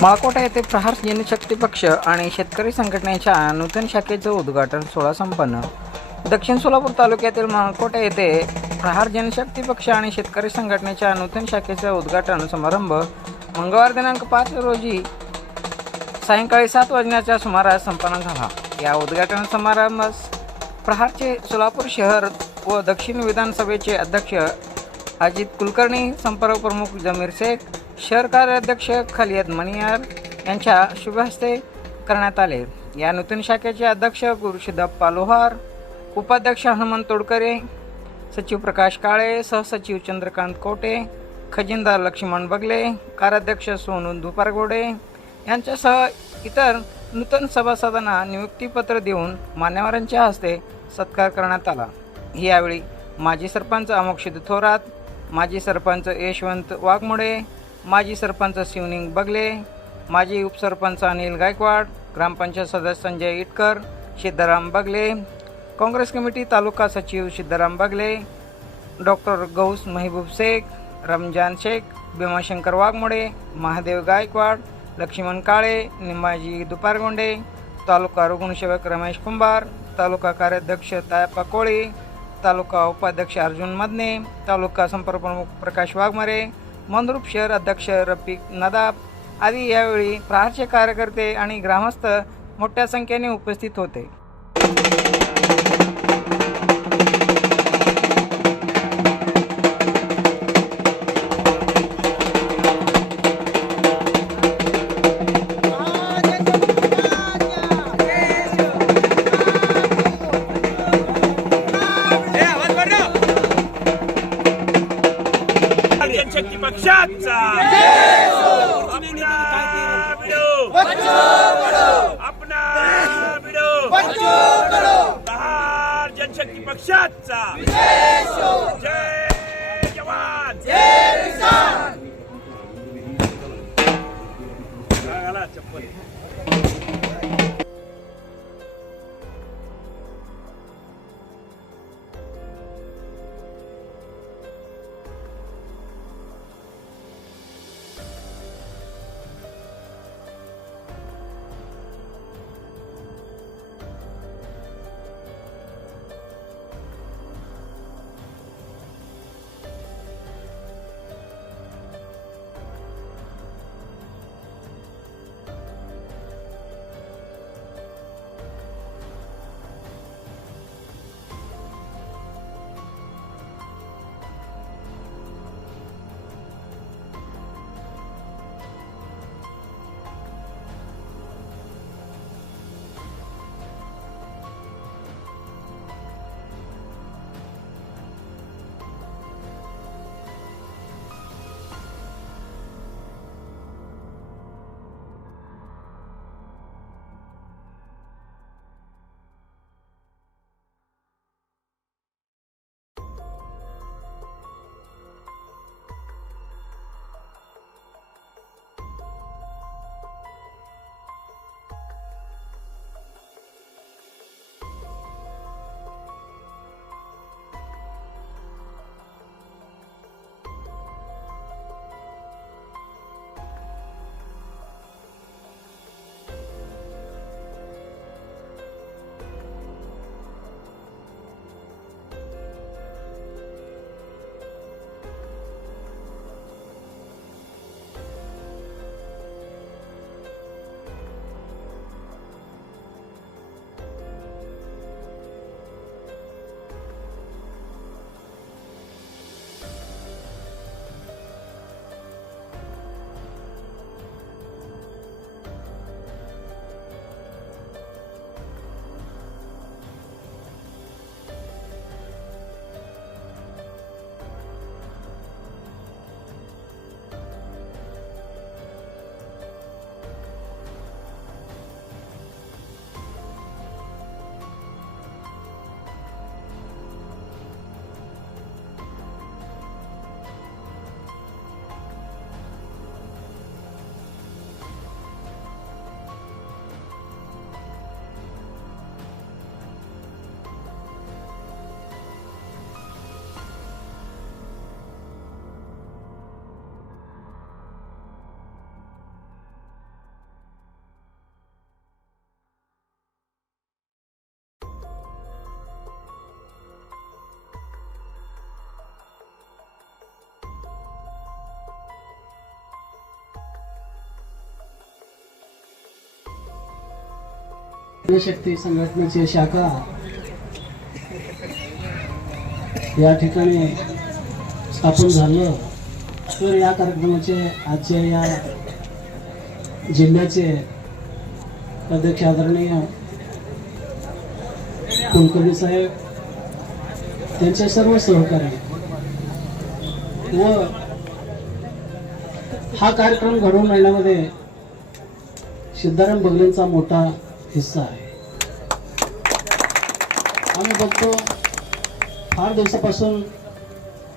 माळकोटा येथे प्रहार जनशक्ती पक्ष आणि शेतकरी संघटनेच्या नूतन शाखेचं उद्घाटन सोहळा संपन्न. दक्षिण सोलापूर तालुक्यातील माळकोटा येथे प्रहार जनशक्ती पक्ष आणि शेतकरी संघटनेच्या नूतन शाखेचा उद्घाटन समारंभ मंगळवार दिनांक पाच रोजी सायंकाळी सात वाजण्याच्या सुमारास संपन्न झाला. या उद्घाटन समारंभास प्रहारचे सोलापूर शहर व दक्षिण विधानसभेचे अध्यक्ष अजित कुलकर्णी संपर्क प्रमुख जमीर शेख शहर कार्याध्यक्ष खलियत मणियार यांच्या शुभ हस्ते करण्यात आले. या नूतन शाखेचे अध्यक्ष गुरुशिदप्पा लोहार उपाध्यक्ष हनुमंत तोडकरे सचिव प्रकाश काळे सहसचिव चंद्रकांत कोटे खजिनदार लक्ष्मण बगले कार्याध्यक्ष सोनू दुपारगोडे यांच्यासह इतर नूतन सभासदांना नियुक्तीपत्र देऊन मान्यवरांच्या हस्ते सत्कार करण्यात आला. यावेळी माजी सरपंच अमोक्षित थोरात माजी सरपंच यशवंत वाघमोडे माजी सरपंच शिवनिंग बगले माजी उपसरपंच अनिल गायकवाड ग्रामपंचायत सदस्य संजय इटकर सिद्धाराम बगले काँग्रेस कमिटी तालुका सचिव सिद्धाराम बगले डॉक्टर गौस महबूब शेख रमजान शेख भीमाशंकर वाघमोडे महादेव गायकवाड लक्ष्मण काळे निंबाजी दुपारगोंडे तालुका रुग्णसेवक रमेश कुंभार तालुका कार्याध्यक्ष तायप्पा कोळी तालुका उपाध्यक्ष अर्जुन मदने तालुका संपर्कप्रमुख प्रकाश वाघमारे मनरूप शहर अध्यक्ष रफिक नदाब. आदी यावेळी प्रहारचे कार्यकर्ते आणि ग्रामस्थ मोठ्या संख्येने उपस्थित होते. शक्ती संघटनेची शाखा या ठिकाणी स्थापन झालं. तर या कार्यक्रमाचे आजच्या या जिल्ह्याचे अध्यक्ष आदरणीय कुलकर्णी साहेब त्यांचे सर्व सहकारी व हा कार्यक्रम घडवून आणण्यामध्ये सिद्धाराम बगलेंचा मोठा हिस्सा आहे. आम्ही बघतो फार दिवसापासून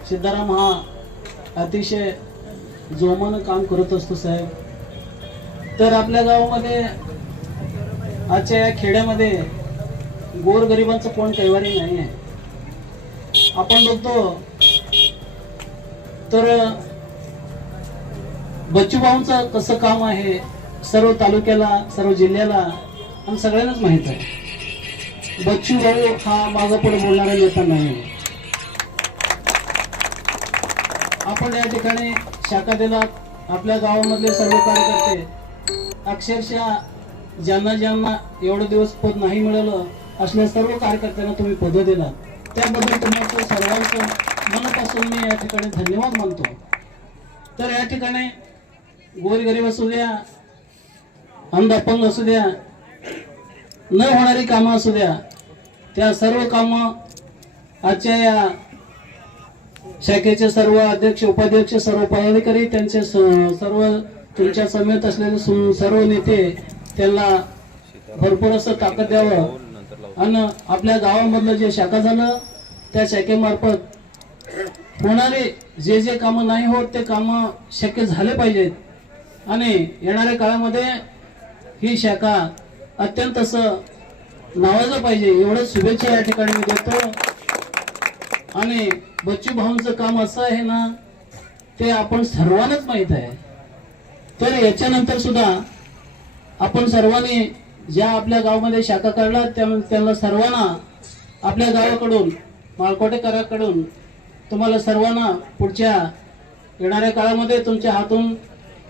सिद्धाराम हा अतिशय जोमानं काम करत असतो साहेब. तर आपल्या गावामध्ये आजच्या या खेड्यामध्ये गोरगरिबांचं कोण कैवारी नाही आहे. आपण बघतो तर बच्चूभाऊंचं कसं काम आहे? सर्व तालुक्याला सर्व जिल्ह्याला आणि सगळ्यांनाच माहीत आहे. बच्चू भाऊ हा मागं पुढे बोलणारा नेता नाही आपण या ठिकाणी शाखा दिलात आपल्या गावामधले सर्व कार्यकर्ते अक्षरशः ज्यांना ज्यांना एवढे दिवस पद नाही मिळालं असल्या सर्व कार्यकर्त्यांना तुम्ही पद दिलात. त्याबद्दल तुम्हाला सर्वांचं मनापासून मी या ठिकाणी धन्यवाद मानतो. तर या ठिकाणी गोरगरीब असू द्या अंध अपंग असू द्या न होणारी कामं असू द्या. त्या सर्व कामं आजच्या या शाखेचे सर्व अध्यक्ष उपाध्यक्ष सर्व पदाधिकारी त्यांचे स- सर्व तुमच्या समेत असलेले सर्व नेते त्यांना भरपूर असं ताकद द्यावं. आणि आपल्या गावामधलं जे शाखा झालं त्या शाखेमार्फत होणारे जे जे कामं नाही होत ते कामं शक्य झाले पाहिजेत. आणि येणाऱ्या काळामध्ये ही शाखा अत्यंत असं नावाजलं पाहिजे. एवढं शुभेच्छा या ठिकाणी मी देतो. आणि बच्चू भाऊंचं काम असं आहे ना ते आपण सर्वांनाच माहीत आहे. तर याच्यानंतर सुद्धा आपण सर्वांनी ज्या आपल्या गावामध्ये शाखा काढल्या त्या- त्यांना सर्वांना आपल्या गावाकडून माळकोटेकराकडून तुम्हाला सर्वांना पुढच्या येणाऱ्या काळामध्ये तुमच्या हातून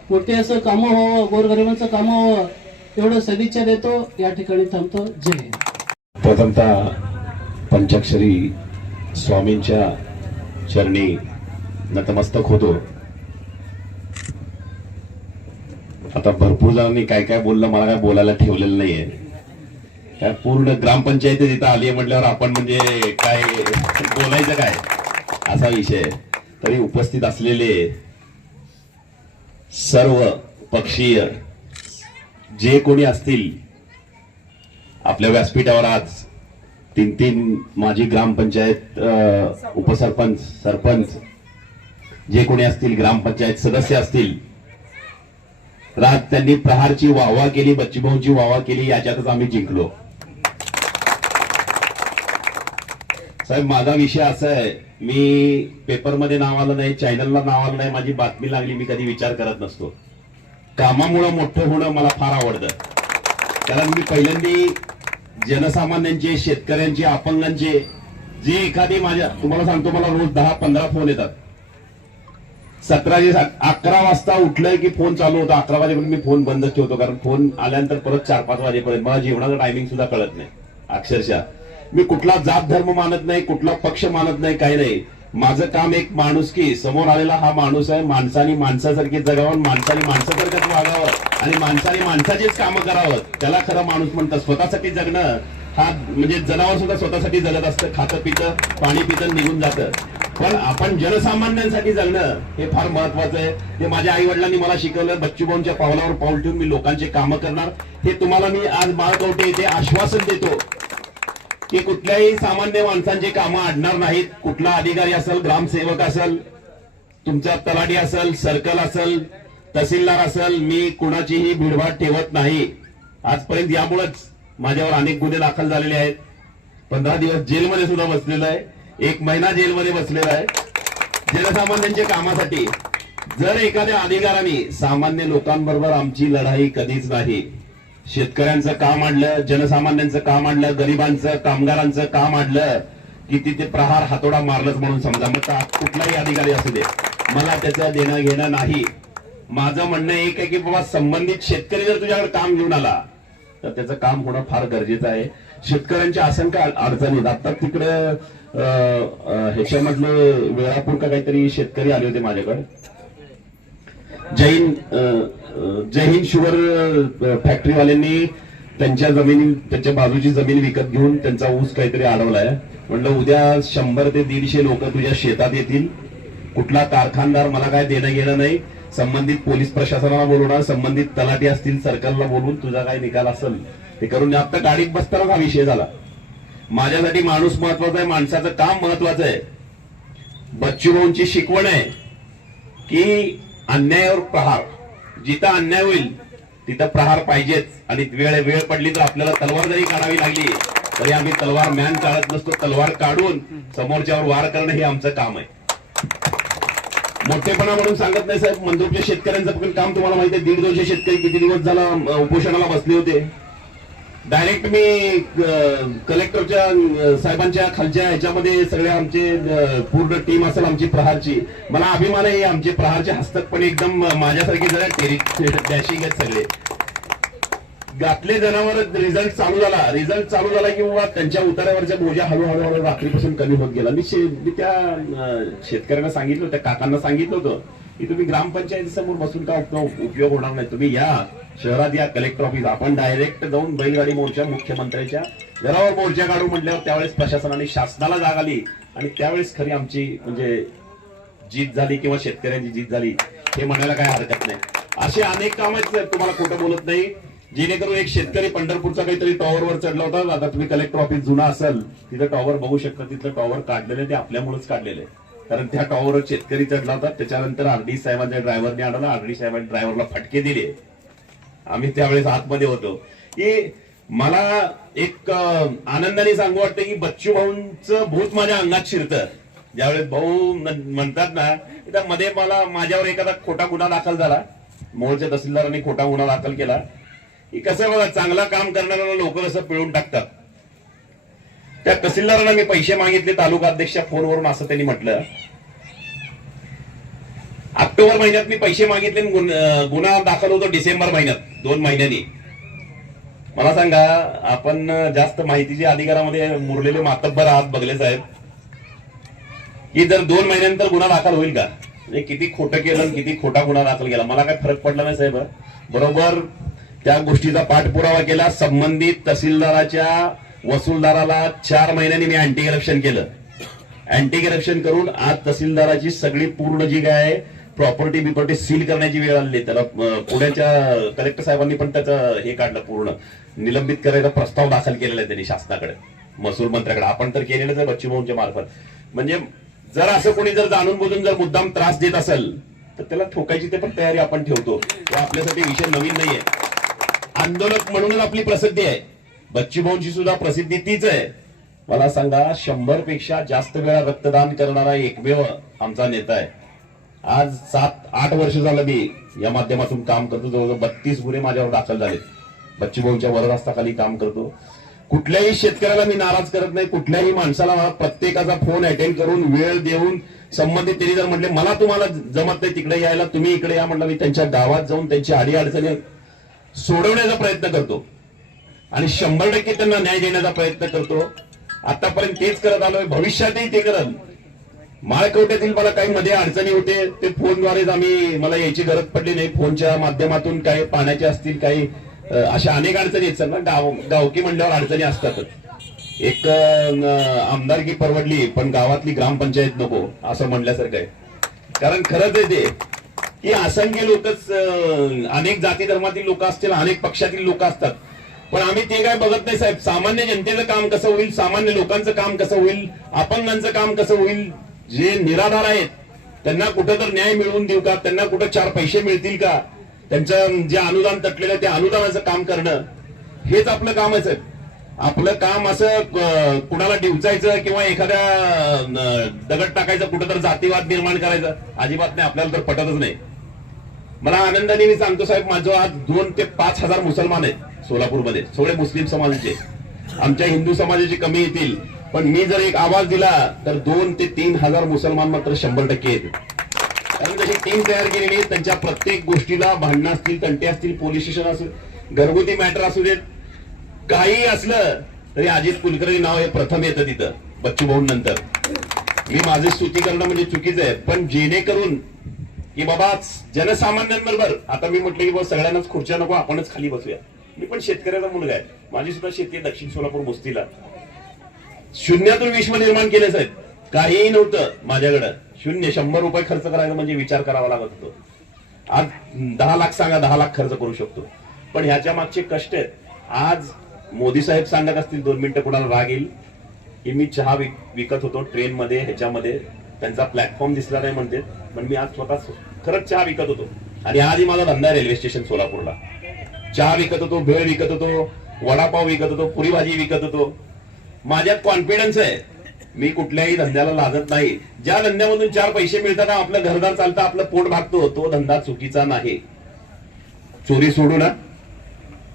मोठे असं कामं व्हावं गोरगरिबांचं कामं व्हावं एवढं सदिच्छा देतो या ठिकाणी थांबतो. जय हिंद. प्रथमतः पंचाक्षरी स्वामींच्या चरणी नतमस्तक होतो. आता भरपूर जणांनी काय काय बोललं मला काय बोलायला ठेवलेलं नाहीये. त्या पूर्ण ग्रामपंचायत तिथं आली आहे म्हटल्यावर आपण म्हणजे काय बोलायचं काय? असा विषय. तरी उपस्थित असलेले सर्व पक्षीय जे कोणी असतील आपल्या व्यासपीठावर आज तीन तीन माजी ग्रामपंचायत उपसरपंच सरपंच जे कोणी असतील ग्रामपंचायत सदस्य असतील रात त्यांनी प्रहारची वाहवा केली बच्चूभाऊंची वाहवा केली याच्यातच आम्ही जिंकलो. साहेब माझा विषय असा आहे मी पेपरमध्ये नाव आलं नाही चॅनलला नाव आलं नाही माझी बातमी लागली मी कधी विचार करत नसतो. कामामुळं मोठं होणं मला फार आवडतं. कारण मी पहिल्यांदी जनसामान्यांचे शेतकऱ्यांचे अपंगांचे जे एखादी माझ्या तुम्हाला सांगतो मला रोज दहा पंधरा फोन येतात. सतरा दिवस अकरा वाजता उठलंय की फोन चालू होता अकरा वाजेपर्यंत मी फोन बंदच ठेवतो कारण फोन आल्यानंतर परत चार पाच वाजेपर्यंत मला जेवणाचं टायमिंग सुद्धा कळत नाही अक्षरशः. मी कुठला जात धर्म मानत नाही कुठला पक्ष मानत नाही काही नाही. माझं काम एक माणूस की समोर आलेला हा माणूस आहे माणसाने माणसासारखे जगावं माणसाने माणसासारखंच वागावं आणि माणसाने माणसाचीच कामं करावं. त्याला खरं माणूस म्हणतात स्वतःसाठी जगणं. हा म्हणजे जनावर सुद्धा स्वतःसाठी जगत असतं खातं पितं पाणी पितं निघून जातं. पण आपण जनसामान्यांसाठी जगणं हे फार महत्वाचं आहे. ते माझ्या आई वडिलांनी मला शिकवलं बच्चूभाऊंच्या पावलावर पाऊल ठेवून मी लोकांचे कामं करणार. हे तुम्हाला मी आज बाळकवटे येथे आश्वासन देतो. की कुठल्याही सामान्य माणसांची कामं आणणार नाहीत. कुठला अधिकारी असेल ग्रामसेवक असेल तुमचा तलाठी असेल सर्कल असेल तहसीलदार असेल मी कुणाचीही भिडभाड ठेवत नाही. आजपर्यंत यामुळेच माझ्यावर अनेक गुन्हे दाखल झालेले आहेत. पंधरा दिवस जेलमध्ये सुद्धा बसलेलो आहे. एक महिना जेलमध्ये बसलेला आहे. जनसामान्यांच्या कामासाठी जर एखाद्या अधिकाराने सामान्य लोकांबरोबर आमची लढाई कधीच नाही शेतकऱ्यांचं काम आणलं जनसामान्यांचं काम आणलं गरिबांचं कामगारांचं काम आणलं की तिथे प्रहार हातोडा मारलंच म्हणून समजा. मग कुठलाही अधिकारी असू दे. मला त्याचं देणं घेणं नाही. माझं म्हणणं एक आहे की बाबा संबंधित शेतकरी जर तुझ्याकडे काम घेऊन आला तर त्याचं काम होणं फार गरजेचं आहे. शेतकऱ्यांच्या असंख्य अड- अडचणी आता तिकडे ह्याच्यामधले वेळापूर का काहीतरी शेतकरी आले होते माझ्याकडे. जैन अं, जय हिंद शुगर फॅक्टरीवाल्यांनी त्यांच्या जमिनी त्यांच्या बाजूची जमीन विकत घेऊन त्यांचा ऊस काहीतरी अडवलाय. म्हणलं उद्या शंभर ते दीडशे लोक तुझ्या शेतात येतील. कुठला कारखानदार मला काय देणं घेणं नाही. संबंधित पोलीस प्रशासनाला बोलवणार संबंधित तलाठी असतील सरकारला बोलून तुझा काय निकाल असेल ते करून आता गाडीत बसतानाच हा विषय झाला. माझ्यासाठी माणूस महत्त्वाचा आहे माणसाचं काम महत्वाचं आहे. बच्चूभाऊंची शिकवण आहे की अन्यायावर प्रहार. जिथं अन्याय होईल तिथं प्रहार पाहिजेच. आणि वेळ वेळ पडली तर आपल्याला तलवार जरी काढावी लागली तरी आम्ही तलवार मॅन काढत नसतो तलवार काढून समोरच्यावर वार करणं हे आमचं काम आहे. मोठेपणा म्हणून सांगत नाही साहेब मंदूरच्या शेतकऱ्यांचं पण काम तुम्हाला माहिती आहे दीड दोनशे शेतकरी किती दिवस झाला उपोषणाला बसले होते. डायरेक्ट मी कलेक्टरच्या साहेबांच्या खालच्या ह्याच्यामध्ये सगळे आमचे पूर्ण टीम असेल आमची प्रहारची. मला अभिमान आहे आमचे प्रहारचे हस्तक पण एकदम माझ्यासारखे जरा टेरी डॅशिंग आहेत सगळे. घातले जनावर रिझल्ट चालू झाला. रिझल्ट चालू झाला की बाबा त्यांच्या उतारावरच्या बोजा हळूहळू हळू रात्रीपासून कमी होत गेला. मी शे- मी त्या शेतकऱ्यांना सांगितलं त्या काकांना सांगितलं होतं की तुम्ही ग्रामपंचायती समोर बसून का उपयोग होणार नाही? तुम्ही या. शहरात या कलेक्टर ऑफिस आपण डायरेक्ट जाऊन बैलगाडी मोर्चा मुख्यमंत्र्यांच्या घरावर मोर्चा काढू म्हटल्यावर त्यावेळेस प्रशासनाने शासनाला जाग आली. आणि त्यावेळेस खरी आमची म्हणजे जीत झाली किंवा शेतकऱ्यांची जीत झाली हे म्हणायला काही हरकत नाही. असे अनेक काम आहेत तुम्हाला खोटं बोलत नाही. जेणेकरून एक शेतकरी पंढरपूरचा काहीतरी टॉवर वर चढला होता. आता तुम्ही कलेक्टर ऑफिस जुना असेल तिथं टॉवर बघू शकता. तिथलं टॉवर काढलेलं ते आपल्यामुळेच काढलेलं आहे. कारण त्या टॉवरवर शेतकरी चढला होता. त्याच्यानंतर आरडी साहेबांच्या ड्रायव्हरने आणला आरडी साहेबांनी ड्रायव्हरला फटके दिले. आम्ही त्यावेळेस आतमध्ये होतो. की मला एक आनंदाने सांगू वाटतं की बच्चू भाऊंचं भूत माझ्या अंगात शिरतं. ज्यावेळेस भाऊ म्हणतात ना त्या मध्ये मला माझ्यावर एखादा खोटा गुन्हा दाखल झाला. मोळच्या तहसीलदारांनी खोटा गुन्हा दाखल केला. की कसं आहे बघा चांगला काम करणाऱ्या लोक कसं पिळून टाकतात. त्या तहसीलदारांना मी पैसे मागितले तालुका अध्यक्ष फोनवरून असं त्यांनी म्हटलं. ऑक्टोबर महिन्यात मी पैसे मागितले गुन्हा दाखल होतो डिसेंबर महिन्यात. दोन महिन्यांनी. मला सांगा आपण जास्त माहितीच्या अधिकारामध्ये मुरलेले मातब्बर आहात बघले साहेब. की जर दोन महिन्यानंतर गुन्हा दाखल होईल का? म्हणजे किती खोटं केलं आणि किती खोटा गुन्हा दाखल केला? मला काय फरक पडला नाही साहेब बरोबर त्या गोष्टीचा पाठपुरावा केला संबंधित तहसीलदाराच्या वसूलदाराला चार महिन्यांनी मी अँटी करप्शन केलं. अँटी करप्शन करून आज तहसीलदाराची सगळी पूर्ण जी काय आहे प्रॉपर्टी बिपर्टी सील करण्याची वेळ आलेली त्याला पुण्याच्या कलेक्टर साहेबांनी पण त्याचं हे काढलं पूर्ण. निलंबित करायचा प्रस्ताव दाखल केलेला आहे त्यांनी शासनाकडे महसूल मंत्र्याकडे. आपण तर केलेलंच आहे बच्चूभाऊंच्या मार्फत. म्हणजे जर असं कोणी जर जाणून बोलून जर मुद्दाम त्रास देत असेल तर त्याला ठोकायची ते पण तयारी आपण ठेवतो. तो आपल्यासाठी विषय नवीन नाहीये. आंदोलक म्हणूनच आपली प्रसिद्धी आहे. बच्चूभाऊंची सुद्धा प्रसिद्धी तीच आहे. मला सांगा शंभरपेक्षा जास्त वेळा रक्तदान करणारा एकमेव आमचा नेता आहे. आज सात आठ वर्ष झालं मी या माध्यमातून काम करतो. जवळजवळ बत्तीस गुन्हे माझ्यावर दाखल झाले. बच्चूभाऊच्या वरदास्ताखाली काम करतो. कुठल्याही शेतकऱ्याला मी नाराज करत नाही. कुठल्याही माणसाला मला प्रत्येकाचा फोन अटेंड करून वेळ देऊन संबंधित त्यांनी जर म्हटले मला तुम्हाला जमत नाही तिकडे यायला तुम्ही इकडे या म्हटलं मी त्यांच्या गावात जाऊन त्यांची आडी अडचणी सोडवण्याचा प्रयत्न करतो. आणि शंभर टक्के त्यांना न्याय देण्याचा प्रयत्न करतो. आतापर्यंत तेच करत आलोय. भविष्यातही ते करत माळकवट्यातील मला काही मध्ये अडचणी होते ते फोनद्वारेच आम्ही मला यायची गरज पडली नाही. फोनच्या माध्यमातून काही पाण्याचे असतील काही अशा अनेक अडचणी आहेत सर ना गाव गावकी म्हणल्यावर अडचणी असतातच. एक आमदारकी परवडली पण गावातली ग्रामपंचायत नको असं म्हणल्यासारखं आहे. कारण खरंच आहे ते की असंख्य लोकच अनेक जाती धर्मातील लोक असतील अनेक पक्षातील लोक असतात. पण आम्ही ते काय बघत नाही साहेब. सामान्य जनतेचं काम कसं होईल सामान्य लोकांचं काम कसं होईल अपंगांचं काम कसं होईल जे निराधार आहेत त्यांना कुठं तर न्याय मिळवून देऊ का? त्यांना कुठं चार पैसे मिळतील का? त्यांचं जे अनुदान तटलेलं त्या ते अनुदानाचं काम करणं हेच आपलं काम आहे साहेब. आपलं काम असं कुणाला डिवचायचं किंवा एखाद्या दगड टाकायचं कुठं तर जातीवाद निर्माण करायचं अजिबात नाही आपल्याला तर पटतच नाही. मला आनंदाने मी सांगतो साहेब माझं आज दोन ते पाच हजार मुसलमान आहेत सोलापूरमध्ये सगळे मुस्लिम समाजाचे. आमच्या हिंदू समाजाचे कमी येतील. पण मी जर एक आवाज दिला तर दोन ते तीन हजार मुसलमान मात्र शंभर टक्के येतील. कारण जशी टीम तयार केलेली आहे त्यांच्या प्रत्येक गोष्टीला भांडणं असतील तंटे असतील पोलीस स्टेशन असू घरगुती मॅटर असू देत काही असलं तरी अजित कुलकर्णी नाव हे प्रथम येतं तिथं बच्चू भाऊ नंतर. मी माझी स्तुती करणं म्हणजे चुकीचं आहे पण जेणेकरून की बाबा जनसामान्यांबरोबर आता मी म्हटलं की बाबा सगळ्यांनाच खुर्च्या नको आपणच खाली बसूया. मी पण शेतकऱ्याचा मुलगा आहे. माझी सुद्धा शेती आहे दक्षिण सोलापूर मुस्तीला. शून्यातून विश्व निर्माण केले साहेब. काहीही नव्हतं माझ्याकडं. शून्य शंभर रुपये खर्च करायला म्हणजे विचार करावा लागत होतो. आज दहा लाख सांगा दहा लाख खर्च करू शकतो. पण ह्याच्या मागचे कष्ट आहेत. आज मोदी साहेब सांगत असतील दोन मिनिटं कुणाला राग येईल? की मी चहा विक- विकत होतो ट्रेन मध्ये ह्याच्यामध्ये. त्यांचा प्लॅटफॉर्म दिसला नाही म्हणते. पण मी आज स्वतः खरंच चहा विकत होतो. आणि आजही माझा धंदा रेल्वे स्टेशन सोलापूरला. चहा विकत होतो भेळ विकत होतो वडापाव विकत होतो पुरी भाजी विकत होतो. माझ्यात कॉन्फिडन्स आहे. मी कुठल्याही धंद्याला लागत नाही. ज्या धंद्यामधून चार पैसे मिळतात ना, आपलं घरदार चालतं आपलं पोट भागतो तो धंदा चुकीचा नाही. चोरी सोडू ना.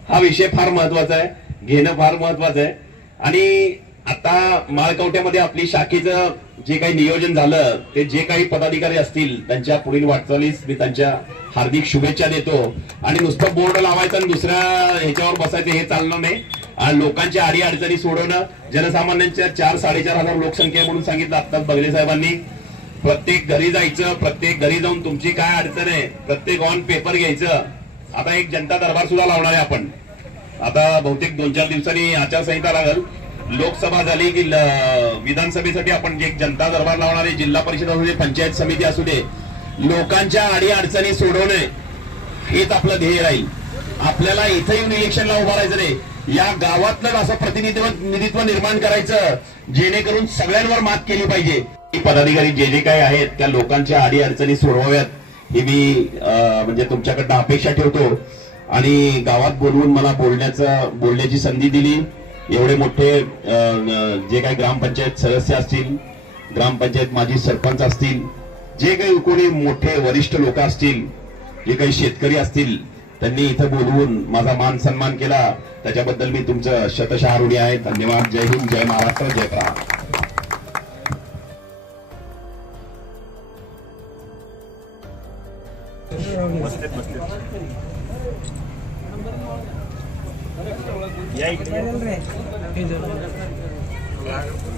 हा विषय फार महत्त्वाचा आहे. घेणं फार महत्वाचं आहे. आणि आता माळकवट्यामध्ये आपली शाखेचं जे काही नियोजन झालं ते जे काही पदाधिकारी असतील त्यांच्या पुढील वाटचालीस मी त्यांच्या हार्दिक शुभेच्छा देतो. आणि नुसतं बोर्ड लावायचं आणि दुसऱ्या ह्याच्यावर बसायचं हे चालणार नाही. लोकांच्या अडी अडचणी सोडवणं जनसामान्यांच्या चार साडेचार हजार लोकसंख्या म्हणून सांगितलं आत्ताच बगले साहेबांनी. प्रत्येक घरी जायचं प्रत्येक घरी जाऊन तुमची काय अडचण आहे प्रत्येक ऑन पेपर घ्यायचं. आता एक जनता दरबार सुद्धा लावणार आहे आपण. आता बहुतेक दोन चार दिवसांनी आचारसंहिता लागल. लोकसभा झाली की विधानसभेसाठी आपण जे जनता दरबार लावणार आहे जिल्हा परिषद असू दे पंचायत समिती असू दे लोकांच्या अडी अडचणी सोडवणे हेच आपलं ध्येय राहील. आपल्याला इथं येऊन इलेक्शनला उभा राहायचं नाही. या गावातलं असं प्रतिनिधित्व निर्माण करायचं जेणेकरून सगळ्यांवर मात केली पाहिजे. पदाधिकारी जे जे काही आहेत त्या लोकांच्या अडी अडचणी सोडवाव्यात हे मी म्हणजे तुमच्याकडनं अपेक्षा ठेवतो. आणि गावात बोलवून मला बोलण्याचं बोलण्याची संधी दिली. एवढे मोठे जे काही ग्रामपंचायत सदस्य असतील ग्रामपंचायत माजी सरपंच असतील जे काही कोणी मोठे वरिष्ठ लोक असतील जे काही शेतकरी असतील त्यांनी इथं बोलवून माझा मान सन्मान केला. त्याच्याबद्दल मी तुमचं शतशः ऋणी आहे. धन्यवाद. जय हिंद. जय महाराष्ट्र. जय या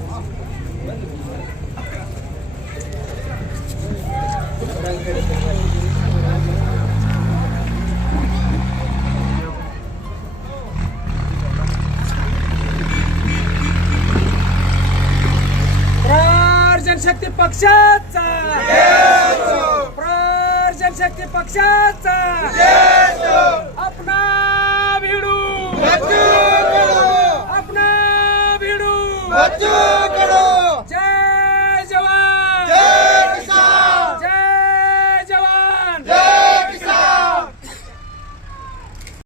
जनशक्ती